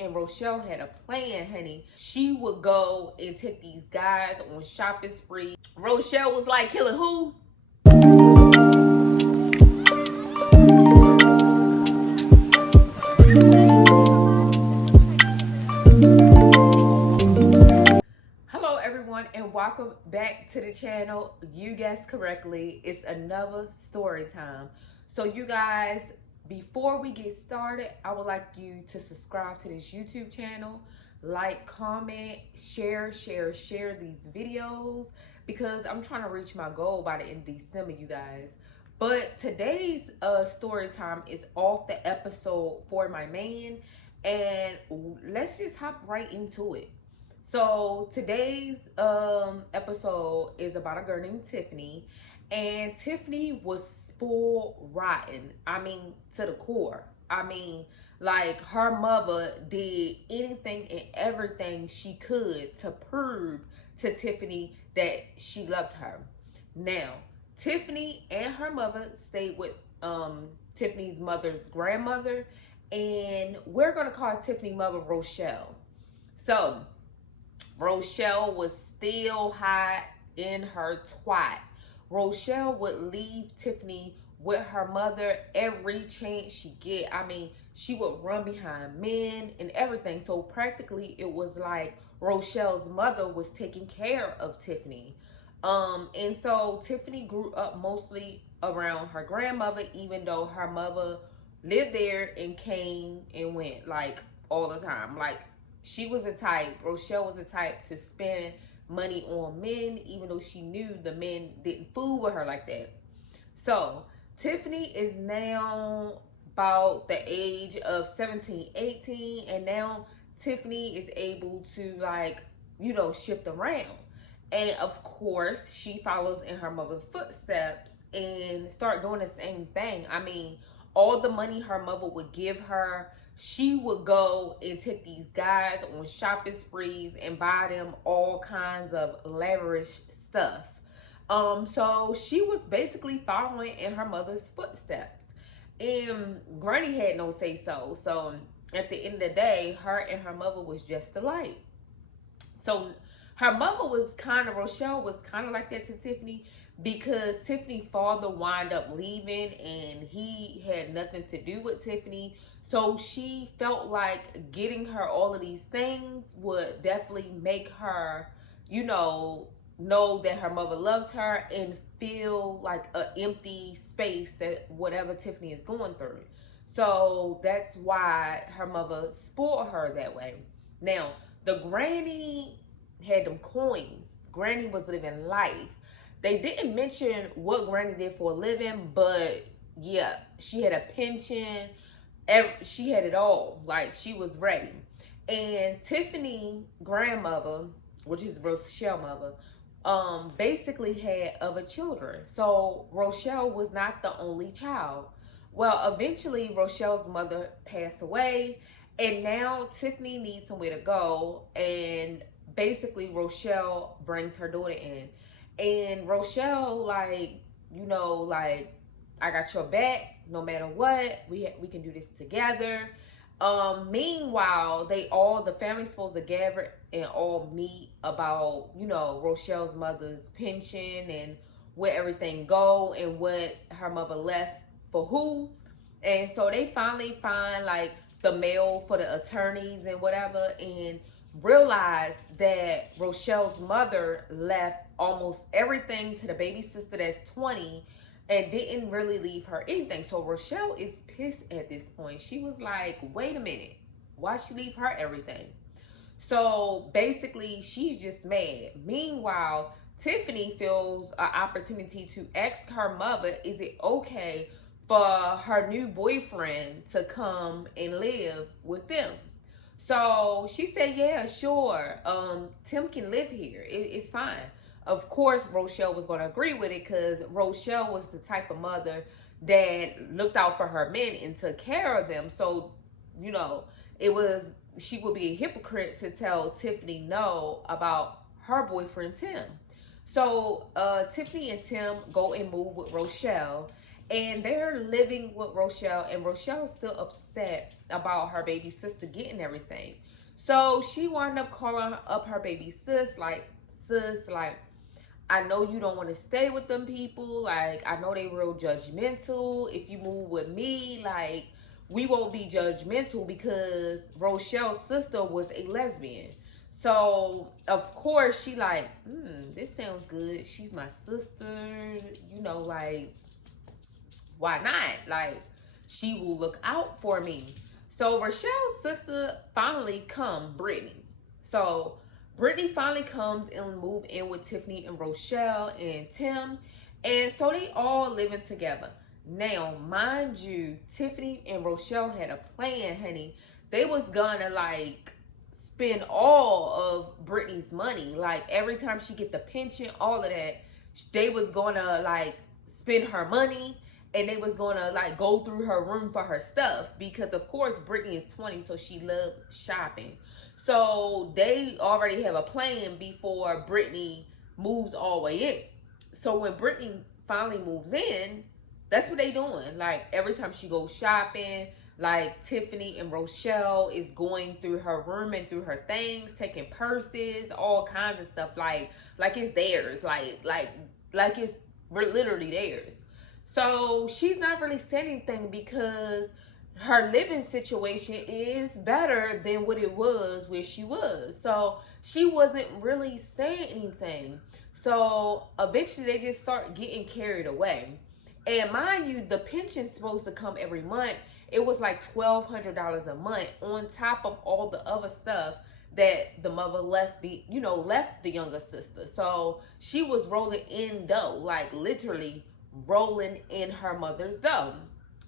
and Rochelle had a plan, honey. She would go and take these guys on shopping spree. Rochelle was like, killing who? Hello everyone and welcome back to the channel. You guessed correctly, it's another story time. So you guys, before we get started, I would like you to subscribe to this YouTube channel, like, comment, share these videos, because I'm trying to reach my goal by the end of December, you guys. But today's story time is off the episode for my man, and let's just hop right into it. So today's episode is about a girl named Tiffany, and Tiffany was spoiled rotten. I mean, to the core. I mean, like, her mother did anything and everything she could to prove to Tiffany that she loved her. Now, Tiffany and her mother stayed with Tiffany's mother's grandmother, and we're gonna call Tiffany's mother Rochelle. So Rochelle was still hot in her twat. Rochelle would leave Tiffany with her mother every chance she get. I mean, she would run behind men and everything. So practically it was like Rochelle's mother was taking care of Tiffany. And so Tiffany grew up mostly around her grandmother, even though her mother lived there and came and went like all the time. Like, she was the type, Rochelle was the type to spend money on men, even though she knew the men didn't fool with her like that. So Tiffany is now about the age of 17, 18, and now Tiffany is able to, like, you know, shift around. And of course, she follows in her mother's footsteps and start doing the same thing. I mean, all the money her mother would give her, she would go and take these guys on shopping sprees and buy them all kinds of lavish stuff. So she was basically following in her mother's footsteps. And Granny had no say so. So at the end of the day, her and her mother was just alike. So her mother was Rochelle was kind of like that to Tiffany, because Tiffany's father wound up leaving and he had nothing to do with Tiffany. So she felt like getting her all of these things would definitely make her, you know that her mother loved her and feel like an empty space that whatever Tiffany is going through. So that's why her mother spoiled her that way. Now, the granny had them coins. Granny was living life. They didn't mention what Granny did for a living, but yeah, she had a pension. She had it all. Like, she was ready. And Tiffany grandmother, which is Rochelle's mother, basically had other children. So Rochelle was not the only child. Well, eventually Rochelle's mother passed away, and now Tiffany needs somewhere to go, and basically Rochelle brings her daughter in. And Rochelle, like, like, I got your back no matter what. We can do this together. Meanwhile, the family's supposed to gather and all meet about, Rochelle's mother's pension and where everything go and what her mother left for who. And so they finally find, like, the mail for the attorneys and whatever, and realize that Rochelle's mother left almost everything to the baby sister that's 20 and didn't really leave her anything. So Rochelle is pissed at this point. She was like, wait a minute, why she leave her everything? So basically she's just mad. Meanwhile, Tiffany feels an opportunity to ask her mother, is it okay for her new boyfriend to come and live with them? So she said, yeah, sure. Tim can live here. It's fine. Of course, Rochelle was going to agree with it, because Rochelle was the type of mother that looked out for her men and took care of them. So, she would be a hypocrite to tell Tiffany no about her boyfriend, Tim. So Tiffany and Tim go and move with Rochelle. and they're living with Rochelle, and Rochelle's still upset about her baby sister getting everything. So she wound up calling up her baby sis, like, I know you don't want to stay with them people. Like, I know they real judgmental. If you move with me, like, we won't be judgmental because Rochelle's sister was a lesbian. So, of course, she like, this sounds good. She's my sister. Like, why not? Like, she will look out for me. So Rochelle's sister finally come, Brittany. So Brittany finally comes and move in with Tiffany and Rochelle and Tim. And so they all living together. Now, mind you, Tiffany and Rochelle had a plan, honey. They was gonna like spend all of Brittany's money. Like every time she get the pension, all of that, they was gonna like spend her money, and they was gonna like go through her room for her stuff because of course Brittany is 20, so she loved shopping. So they already have a plan before Brittany moves all the way in. So when Brittany finally moves in, that's what they doing. Like every time she goes shopping, like Tiffany and Rochelle is going through her room and through her things, taking purses, all kinds of stuff, like it's theirs, like it's literally theirs. So she's not really saying anything because her living situation is better than what it was where she was. So she wasn't really saying anything. So eventually they just start getting carried away. And mind you, the pension's supposed to come every month. It was like $1,200 a month on top of all the other stuff that the mother left the younger sister. So she was rolling in dough, like literally rolling in her mother's dough.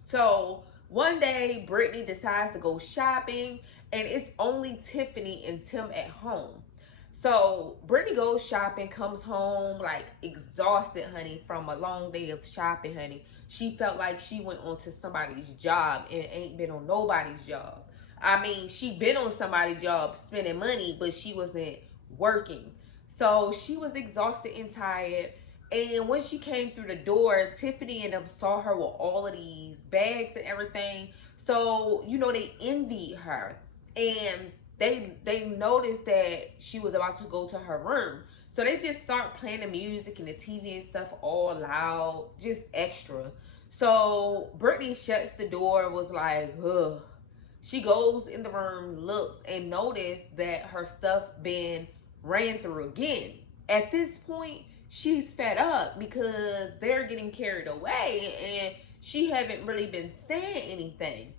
So one day Brittany decides to go shopping, and it's only Tiffany and Tim at home. So Brittany goes shopping, comes home like exhausted, honey, from a long day of shopping, honey. She felt like she went onto somebody's job and ain't been on nobody's job. I mean, she been on somebody's job spending money, but she wasn't working. So she was exhausted and tired. And when she came through the door, Tiffany and them saw her with all of these bags and everything. So, they envied her. And they noticed that she was about to go to her room. So they just start playing the music and the TV and stuff all loud, just extra. So Brittany shuts the door, was like, ugh. She goes in the room, looks, and noticed that her stuff been ran through again. At this point, she's fed up because they're getting carried away and she haven't really been saying anything.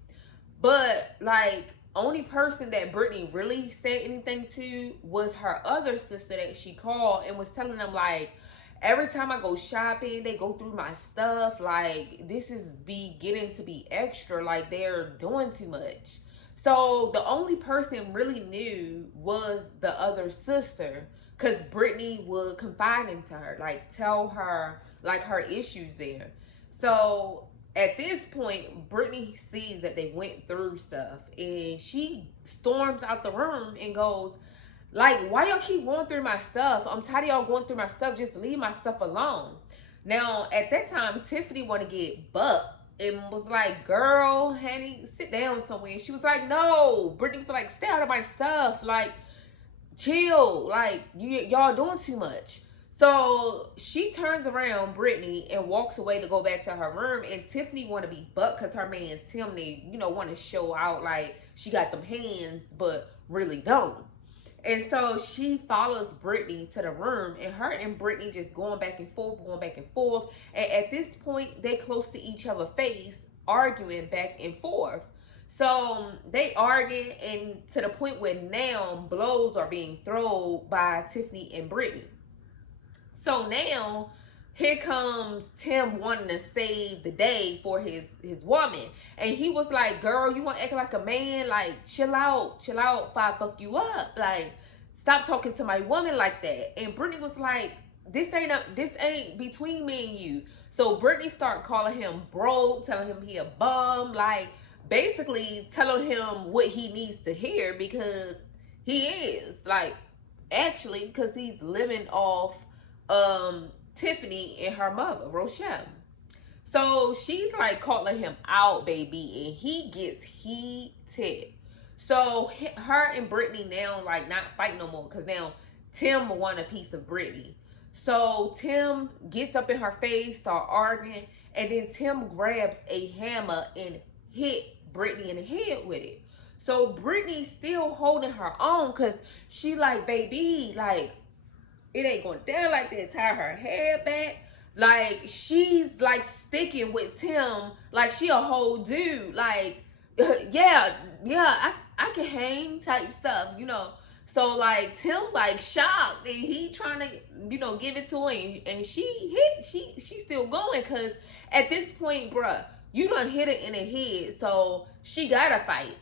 But like, only person that Brittany really said anything to was her other sister that she called and was telling them like, every time I go shopping, they go through my stuff. Like, this is getting to be extra. Like, they're doing too much. So the only person really knew was the other sister, because Brittany would confide into her, like tell her like her issues there. So at this point, Brittany sees that they went through stuff, and she storms out the room and goes, like, why y'all keep going through my stuff? I'm tired of y'all going through my stuff. Just leave my stuff alone. Now, at that time, Tiffany wanted to get bucked and was like, girl, honey, sit down somewhere. And she was like, no. Brittany was like, stay out of my stuff. Like, chill. Like, y'all doing too much. So she turns around, Brittany, and walks away to go back to her room. And Tiffany want to be bucked because her man Tim, they, want to show out like she got them hands, but really don't. And so she follows Brittany to the room, and her and Brittany just going back and forth. And at this point, they close to each other's face, arguing back and forth. So they argue, and to the point where now blows are being thrown by Tiffany and Brittany. So now here comes Tim wanting to save the day for his woman. And he was like, girl, you want to act like a man? Like, chill out if I fuck you up. Like, stop talking to my woman like that. And Brittany was like, this ain't between me and you. So Brittany started calling him broke, telling him he a bum, like basically telling him what he needs to hear, because he is, like, actually, because he's living off Tiffany and her mother, Rochelle. So she's like calling him out, baby, and he gets heated. So her and Brittany now like not fighting no more because now Tim want a piece of Brittany. So Tim gets up in her face, start arguing, and then Tim grabs a hammer and hit Brittany in the head with it. So Brittany's still holding her own because she like, baby, like, it ain't going down like that. Tie her hair back. Like, she's like sticking with Tim like she a whole dude. Like, yeah, I can hang type stuff, you know. So like Tim like shocked and he trying to, you know, give it to her, and she's still going because at this point, bruh, you done hit her in the head, so she gotta fight.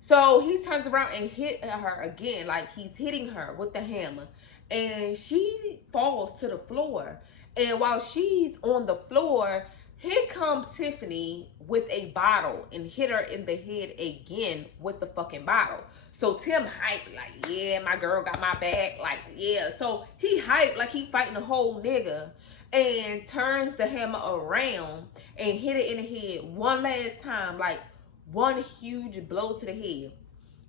So he turns around and hit her again, like he's hitting her with the hammer, and she falls to the floor. And while she's on the floor, here comes Tiffany with a bottle and hit her in the head again with the fucking bottle. So Tim hyped like, yeah, my girl got my back, like, yeah. So he hyped like he fighting a whole nigga and turns the hammer around and hit it in the head one last time, like one huge blow to the head.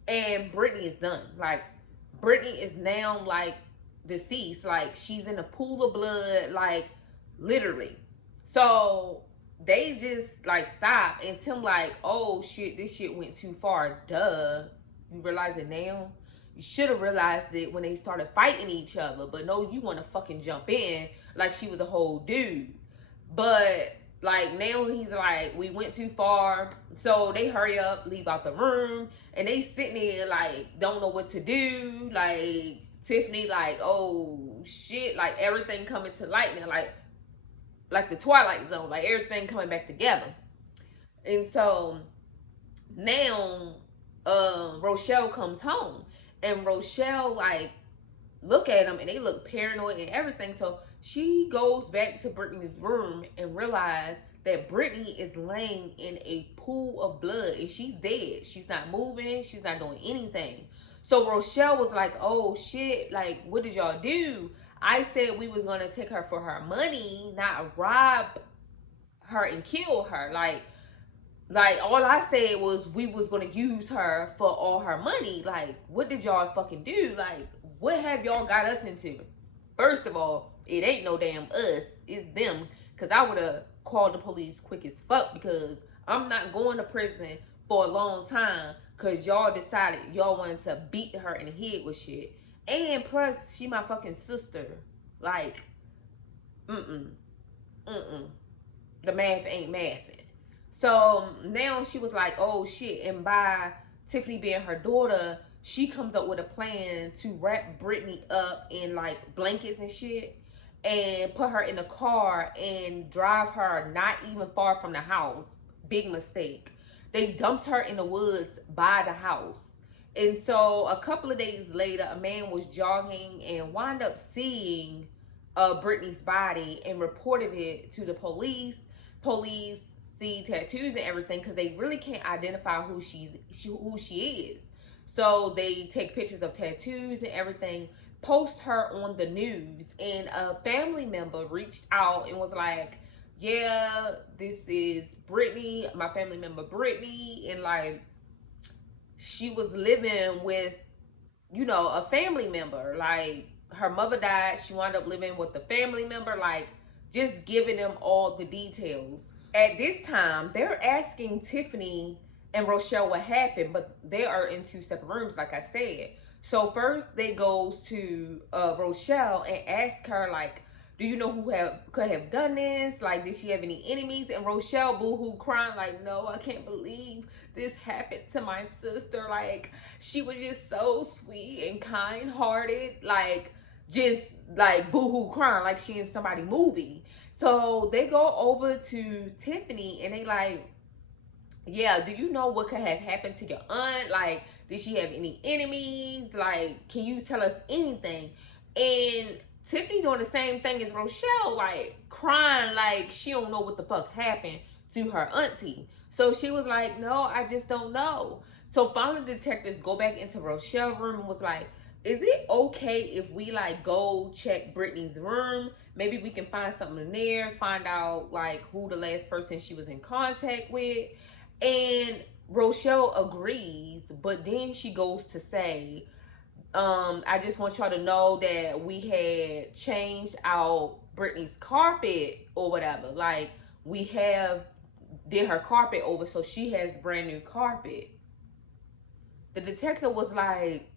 And Brittany is done. Like, Brittany is now like deceased. Like, she's in a pool of blood, like literally. So they just like stop, and Tim like, oh shit, this shit went too far. Duh. You realize it now? You should have realized it when they started fighting each other. But no, you want to fucking jump in like she was a whole dude. But like now he's like, we went too far. So they hurry up, leave out the room, and they sitting there like don't know what to do. Like Tiffany like, oh shit, like everything coming to light now, like the Twilight Zone, like everything coming back together. And so now Rochelle comes home, and Rochelle like look at them and they look paranoid and everything. So she goes back to Brittany's room and realizes that Brittany is laying in a pool of blood and she's dead. She's not moving, she's not doing anything. So Rochelle was like, oh shit, like what did y'all do? I said we was gonna take her for her money, not rob her and kill her. Like all I said was we was gonna use her for all her money. Like, what did y'all fucking do? Like, what have y'all got us into? First of all, it ain't no damn us, it's them. Cause I would have called the police quick as fuck, because I'm not going to prison for a long time cause y'all decided y'all wanted to beat her in the head with shit. And plus, she my fucking sister. Like, the math ain't mathing. So now she was like, oh shit. And by Tiffany being her daughter, she comes up with a plan to wrap Brittany up in like blankets and shit and put her in a car and drive her not even far from the house. Big mistake. They dumped her in the woods by the house. And so a couple of days later, a man was jogging and wound up seeing Brittany's body and reported it to the police. Police see tattoos and everything because they really can't identify who she is. So they take pictures of tattoos and everything, post her on the news, and a family member reached out and was like, yeah, this is Brittany, my family member Brittany, and like she was living with, you know, a family member. Like her mother died, she wound up living with the family member, like just giving them all the details. At this time, they're asking Tiffany and Rochelle what happened, but they are in two separate rooms, like I said. So first they goes to Rochelle and ask her, like, do you know who could have done this? Like, did she have any enemies? And Rochelle boo-hoo crying like, no, I can't believe this happened to my sister. Like, she was just so sweet and kind-hearted. Like, just like boo-hoo crying like she in somebody's movie. So they go over to Tiffany and they like, yeah, do you know what could have happened to your aunt? Like, did she have any enemies? Like, can you tell us anything? And Tiffany doing the same thing as Rochelle, like crying like she don't know what the fuck happened to her auntie. So she was like, no, I just don't know. So finally detectives go back into Rochelle's room and was like, is it okay if we like go check Brittany's room? Maybe we can find something in there, find out like who the last person she was in contact with. And Rochelle agrees, but then she goes to say, I just want y'all to know that we had changed out Brittany's carpet or whatever. Like, we have did her carpet over, so she has brand new carpet. The detective was like,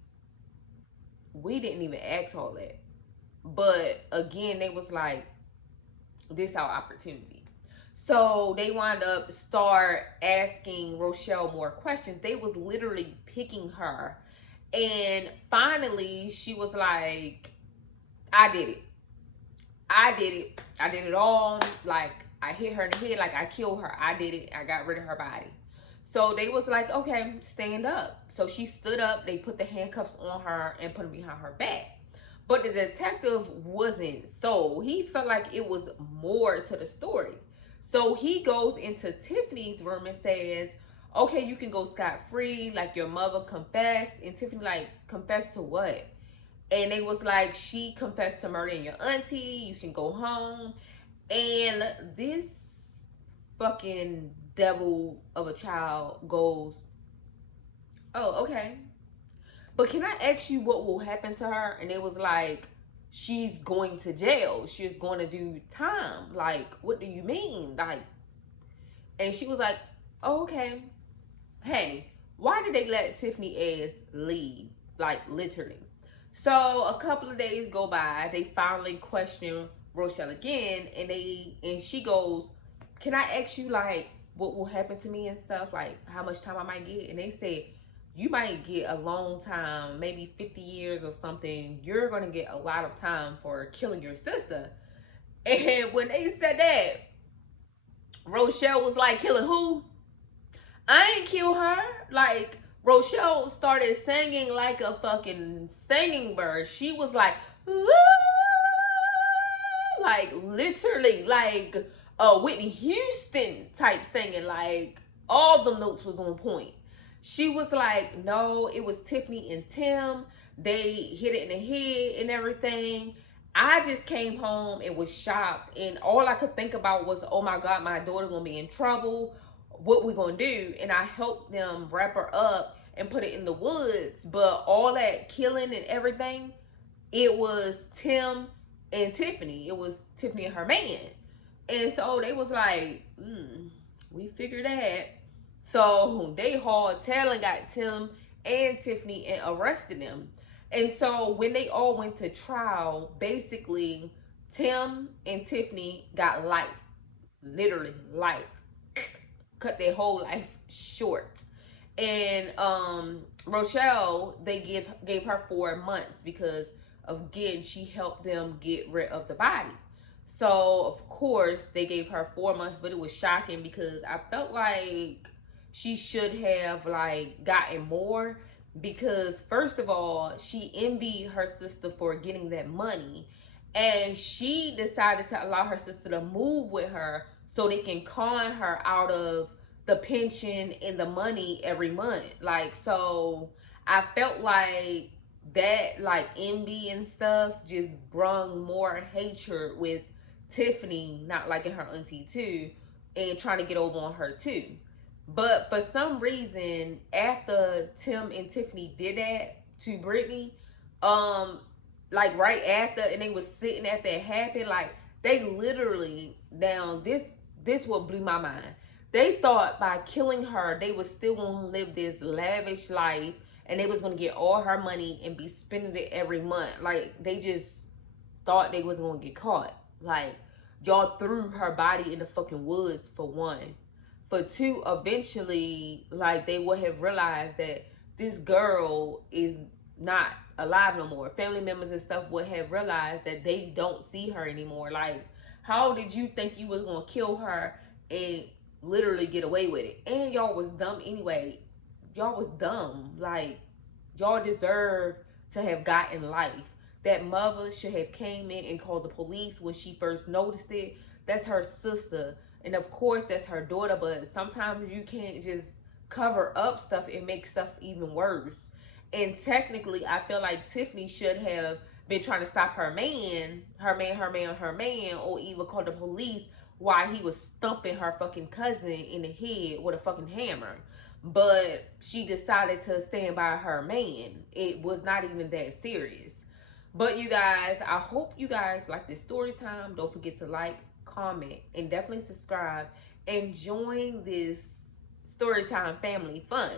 we didn't even ask all that. But again, they was like, this our opportunity. So they wound up start asking Rochelle more questions. They was literally picking her. And finally, she was like, I did it. I did it. I did it all. Like, I hit her in the head. Like, I killed her. I did it. I got rid of her body. So they was like, okay, stand up. So she stood up. They put the handcuffs on her and put them behind her back. But the detective wasn't sold. He felt like it was more to the story. So he goes into Tiffany's room and says, okay, you can go scot-free. Like, your mother confessed. And Tiffany like, confessed to what? And they was like, she confessed to murdering your auntie. You can go home. And this fucking devil of a child goes, oh, okay. But can I ask you what will happen to her? And it was like, she's going to jail. She's going to do time. Like, what do you mean? Like, and she was like, oh, okay. Hey, why did they let Tiffany ass leave? Like, literally. So a couple of days go by. They finally question Rochelle again, and she goes, can I ask you like what will happen to me and stuff, like how much time I might get? And they said, you might get a long time, maybe 50 years or something. You're gonna get a lot of time for killing your sister. And when they said that, Rochelle was like, killing who? I ain't kill her. Like, Rochelle started singing like a fucking singing bird. She was like, woo! Like, literally, like Whitney Houston type singing. Like, all the notes was on point. She was like, no, it was Tiffany and Tim. They hit it in the head and everything. I just came home and was shocked. And all I could think about was, oh my God, my daughter gonna be in trouble. What we gonna do? And I helped them wrap her up and put it in the woods. But all that killing and everything, it was Tim and Tiffany. It was Tiffany and her man. And so they was like, we figured that. So they hauled tail and got Tim and Tiffany and arrested them. And so when they all went to trial, basically Tim and Tiffany got life. Literally life. Cut their whole life short. And Rochelle, they gave her 4 months because, again, she helped them get rid of the body. So of course they gave her 4 months, but it was shocking because I felt like she should have like gotten more, because first of all, she envied her sister for getting that money, and she decided to allow her sister to move with her so they can con her out of the pension and the money every month. Like, so I felt like that, like, envy and stuff just brung more hatred with Tiffany not liking her auntie too and trying to get over on her too. But for some reason, after Tim and Tiffany did that to Brittany, like right after, and they was sitting after it happened, like they literally, now this what blew my mind. They thought by killing her, they was still gonna live this lavish life and they was gonna get all her money and be spending it every month. Like, they just thought they was gonna get caught. Like, y'all threw her body in the fucking woods, for one. For two, eventually, like, they would have realized that this girl is not alive no more. Family members and stuff would have realized that they don't see her anymore. Like, how did you think you was gonna kill her and literally get away with it? And y'all was dumb anyway. Y'all was dumb. Like, y'all deserve to have gotten life. That mother should have came in and called the police when she first noticed it. That's her sister. And of course, that's her daughter. But sometimes you can't just cover up stuff and make stuff even worse. And technically, I feel like Tiffany should have been trying to stop her man, or even call the police while he was thumping her fucking cousin in the head with a fucking hammer. But she decided to stand by her man. It was not even that serious. But you guys, I hope you guys like this story time. Don't forget to like, comment, and definitely subscribe and join this story time family fun.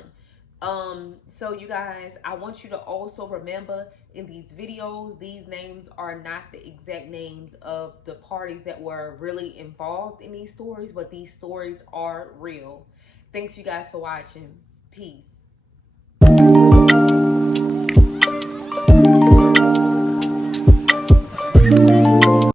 So you guys, I want you to also remember in these videos, these names are not the exact names of the parties that were really involved in these stories, but these stories are real. Thanks you guys for watching. Peace.